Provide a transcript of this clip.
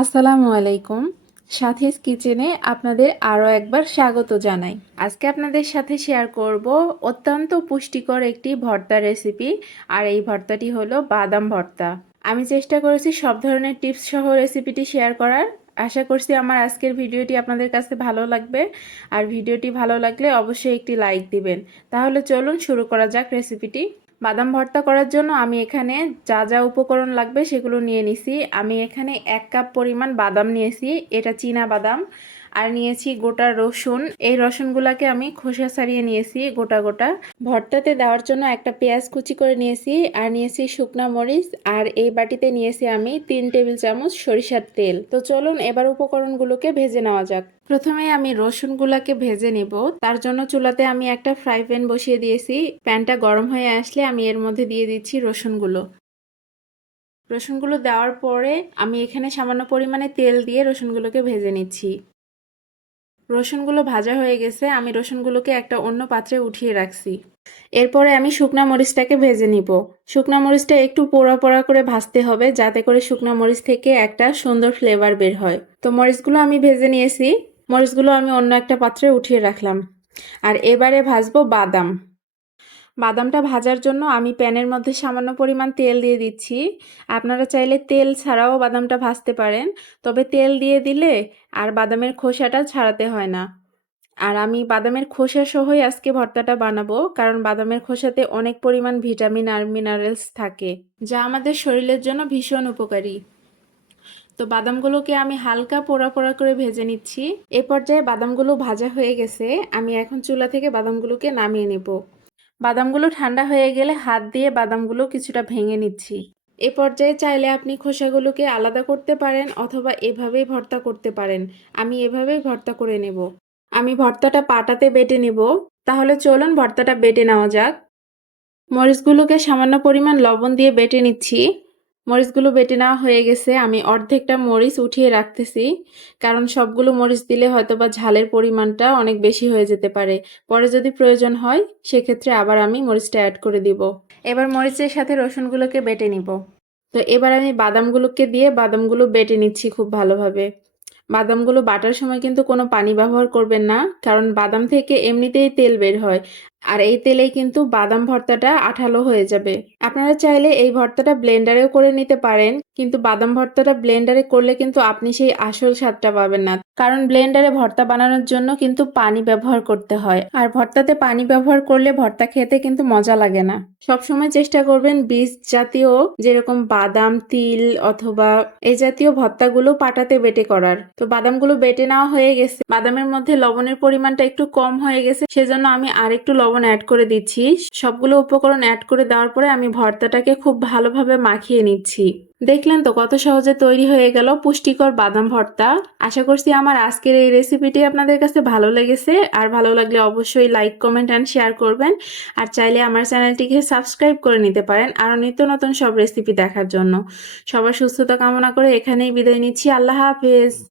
আসসালামু আলাইকুম। সাথীস কিচেনে আপনাদের আরও একবার স্বাগত জানাই। আজকে আপনাদের সাথে শেয়ার করব অত্যন্ত পুষ্টিকর একটি ভর্তা রেসিপি। আর এই ভর্তাটি হলো বাদাম ভর্তা। আমি চেষ্টা করেছি সব ধরনের টিপস সহ রেসিপিটি শেয়ার করার। আশা করছি আমার আজকের ভিডিওটি আপনাদের কাছে ভালো লাগবে। আর ভিডিওটি ভালো লাগলে অবশ্যই একটি লাইক দিবেন। তাহলে চলুন শুরু করা যাক রেসিপিটি। বাদাম ভর্তা করার জন্য আমি এখানে যা যা উপকরণ লাগবে সেগুলো নিয়ে নিছি। আমি এখানে 1 কাপ পরিমাণ বাদাম নিয়েছি, এটা চীনা বাদাম। আর নিয়েছি গোটা রসুন, এই রসুনগুলোকে আমি খোসা ছাড়িয়ে নিয়েছি গোটা গোটা। ভর্তাতে দেওয়ার জন্য একটা পেঁয়াজ কুচি করে নিয়েছি, আর নিয়েছি শুকনা মরিচ। আর এই বাটিতে নিয়েছি আমি 3 টেবিল চামচ সরিষার তেল। তো চলুন এবার উপকরণগুলোকে ভেজে নেওয়া যাক। প্রথমে আমি রসুনগুলোকে ভেজে নেব। তার জন্য চুলাতে আমি একটা ফ্রাই প্যান বসিয়ে দিয়েছি। প্যানটা গরম হয়ে আসলে আমি এর মধ্যে দিয়ে দিচ্ছি রসুনগুলো। রসুনগুলো দেওয়ার পরে আমি এখানে সামান্য পরিমাণে তেল দিয়ে রসুনগুলোকে ভেজে নিচ্ছি। রসুনগুলো ভাজা হয়ে গেছে, আমি রসুনগুলোকে একটা অন্য পাত্রে উঠিয়ে রাখছি। এরপরে আমি শুকনা মরিচটাকে ভেজে নিব। শুকনা মরিচটা একটু পোড়া পোড়া করে ভাজতে হবে, যাতে করে শুকনা মরিচ থেকে একটা সুন্দর ফ্লেভার বের হয়। তো মরিচগুলো আমি ভেজে নিয়েছি। মরিচগুলো আমি অন্য একটা পাত্রে উঠিয়ে রাখলাম। আর এবারে ভাজবো বাদাম। বাদামটা ভাজার জন্য আমি প্যানের মধ্যে সামান্য পরিমাণ তেল দিয়ে দিচ্ছি। আপনারা চাইলে তেল ছাড়াও বাদামটা ভাজতে পারেন, তবে তেল দিয়ে দিলে আর বাদামের খোসাটা ছাড়াতে হয় না। আর আমি বাদামের খোসা সহই আজকে ভর্তাটা বানাবো, কারণ বাদামের খোসাতে অনেক পরিমাণ ভিটামিন আর মিনারেলস থাকে, যা আমাদের শরীরের জন্য ভীষণ উপকারী। তো বাদামগুলোকে আমি হালকা পোড়া পোড়া করে ভেজে নিচ্ছি। এ পর্যায়ে বাদামগুলো ভাজা হয়ে গেছে, আমি এখন চুলা থেকে বাদামগুলোকে নামিয়ে নেব। বাদামগুলো ঠান্ডা হয়ে গেলে হাত দিয়ে বাদামগুলো কিছুটা ভেঙে নিচ্ছি। এ পর্যায়ে চাইলে আপনি খোসাগুলোকে আলাদা করতে পারেন, অথবা এভাবেই ভর্তা করতে পারেন। আমি এভাবেই ভর্তা করে নেব। আমি ভর্তাটা পাটাতে বেটে নেব। তাহলে চলুন ভর্তাটা বেটে নেওয়া যাক। মরিচগুলোকে সামান্য পরিমাণ লবণ দিয়ে বেটে নিচ্ছি। মরিচগুলো বেটে নেওয়া হয়ে গেছে, আমি অর্ধেকটা মরিচ উঠিয়ে রাখতেছি, কারণ সবগুলো মরিচ দিলে হয়তোবা ঝালের পরিমাণটা অনেক বেশি হয়ে যেতে পারে। পরে যদি প্রয়োজন হয় সেক্ষেত্রে আবার আমি মরিচটা অ্যাড করে দিব। এবার মরিচের সাথে রসুনগুলোকে বেটে নিব। তো এবার আমি বাদামগুলোকে দিয়ে বাদামগুলো বেটে নিচ্ছি খুব ভালোভাবে। বাদামগুলো বাটার সময় কিন্তু কোনো পানি ব্যবহার করবেন না, কারণ বাদাম থেকে এমনিতেই তেল বের হয়। আর এই তেলেই কিন্তু বাদাম ভর্তাটা আঠালো হয়ে যাবে। আপনারা চাইলে এই ভর্তাটা ব্লেন্ডারেও করে নিতে পারেন, কিন্তু বাদাম ভর্তাটা ব্লেন্ডারে করলে কিন্তু আপনি সেই আসল স্বাদটা পাবেন না, কারণ ব্লেন্ডারে ভর্তা বানানোর জন্য কিন্তু পানি ব্যবহার করতে হয়। আর ভর্তাতে পানি ব্যবহার করলে ভর্তা খেতে কিন্তু মজা লাগে না। সবসময় চেষ্টা করবেন বীজ জাতীয়, যেরকম বাদাম, তিল অথবা এই জাতীয় ভর্তাগুলো পাটাতে বেটে করার। তো বাদামগুলো বেটে নেওয়া হয়ে গেছে। বাদামের মধ্যে লবণের পরিমাণটা একটু কম হয়ে গেছে, সেজন্য আমি আরেকটু লবণ অ্যাড করে দিচ্ছি। সবগুলো উপকরণ অ্যাড করে দেওয়ার পরে আমি ভর্তাটাকে খুব ভালোভাবে মাখিয়ে নিচ্ছি। দেখলেন তো কত সহজে তৈরি হয়ে গেল পুষ্টিকর বাদাম ভর্তা। আশা করছি আমার আজকের এই রেসিপিটি আপনাদের কাছে ভালো লেগেছে। আর ভালো লাগলে অবশ্যই লাইক, কমেন্ট অ্যান্ড শেয়ার করবেন। আর চাইলে আমার চ্যানেলটিকে সাবস্ক্রাইব করে নিতে পারেন আরও নিত্য নতুন সব রেসিপি দেখার জন্য। সবার সুস্থতা কামনা করে এখানেই বিদায় নিচ্ছি। আল্লাহ হাফেজ।